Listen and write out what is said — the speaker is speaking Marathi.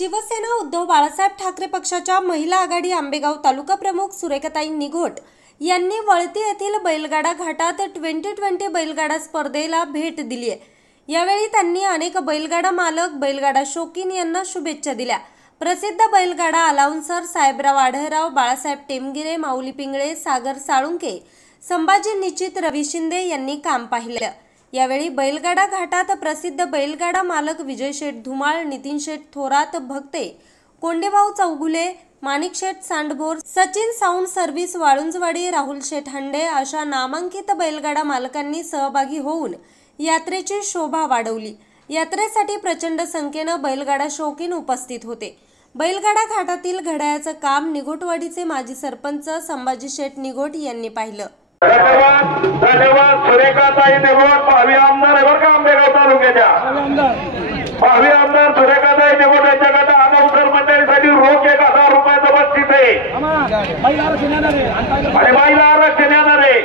शिवसेना उद्धव बाळासाहेब ठाकरे पक्षाच्या महिला आघाडी आंबेगाव तालुका प्रमुख सुरेखाताई निघोट यांनी वळती येथील बैलगाडा घाटात 2020 बैलगाडा स्पर्धेला भेट दिली आहे। यावेळी त्यांनी अनेक बैलगाडा मालक, बैलगाडा शौकीन यांना शुभेच्छा दिल्या। प्रसिद्ध बैलगाडा अलाउन्सर साहेबराव आढळराव, बाळासाहेब टेमगिरे, माऊली पिंगळे, सागर साळुंके, संभाजी निश्चित, रवी शिंदे यांनी काम पाहिलं। यावेळी बैलगाडा घाटात प्रसिद्ध बैलगाडा मालक विजय शेठ धुमाळ, नितीन शेठ थोरात भक्ते, कोंडेभाऊ चौगुले, माणिक शेठ सांडभोर, सचिन साऊंड सर्व्हिस वाळुंजवाडी, राहुल शेठ हंडे अशा नामांकित बैलगाडा मालकांनी सहभागी होऊन यात्रेची शोभा वाढवली। यात्रेसाठी प्रचंड संख्येनं बैलगाडा शौकीन उपस्थित होते। बैलगाडा घाटातील घड्याळाचं काम निघोटवाडीचे माजी सरपंच संभाजी शेठ निघोट यांनी पाहिलं। धन्यवाद सुरेखाताई निघोट, भावी आमदार आहे बरं का आंबेगाव तालुक्याच्या। भावी आमदार सुरेखाताई निघोट यांच्याकडे अनाउन्सर मंडळीसाठी रोख 1000 रुपयाचं बक्षीस आहे आणि महिला आरक्षण येणार आहे।